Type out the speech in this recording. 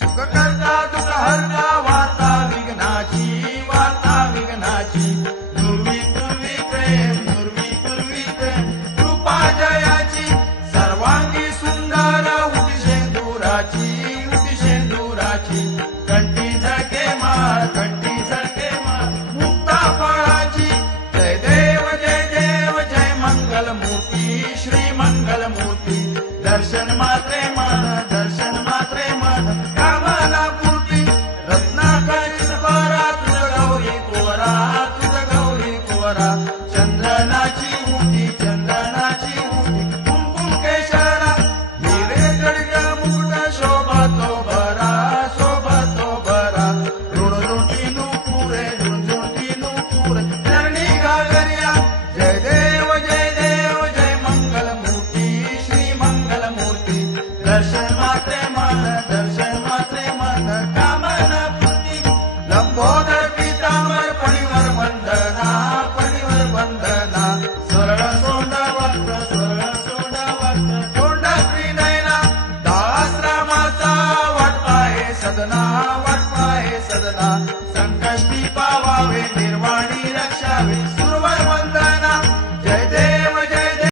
सुख करता दुःख हरता वार्ता विघ्नाची नुरवी पूर्वी प्रेम कृपा जयाची सर्वांगी सुंदर उटी शेंदुराची कंठी झळके माळ मुक्ता फळाची जय देव जय मंगल मूर्ती श्री मंगल मूर्ती दर्शन मात्रे मन कामना पूर्ती रत्नाकरित बरा तुझ गौरी कुवरा चंदनाची उटी कुंकुम केशरा हिरे जडित मुकुट शोभतो बरा रुणझुंटी नुपुरे चरणी घागरिया जय देव जय मंगल मूर्ती श्री मंगल मूर्ती दर्शन मात्रे मन कामना पूर्ती लंबोदर पीतांबर पणीवर वंदना सरळ सोंड वक्र तोंड त्रिनयना दास रामाचा वाट पाहे सदना संकष्ट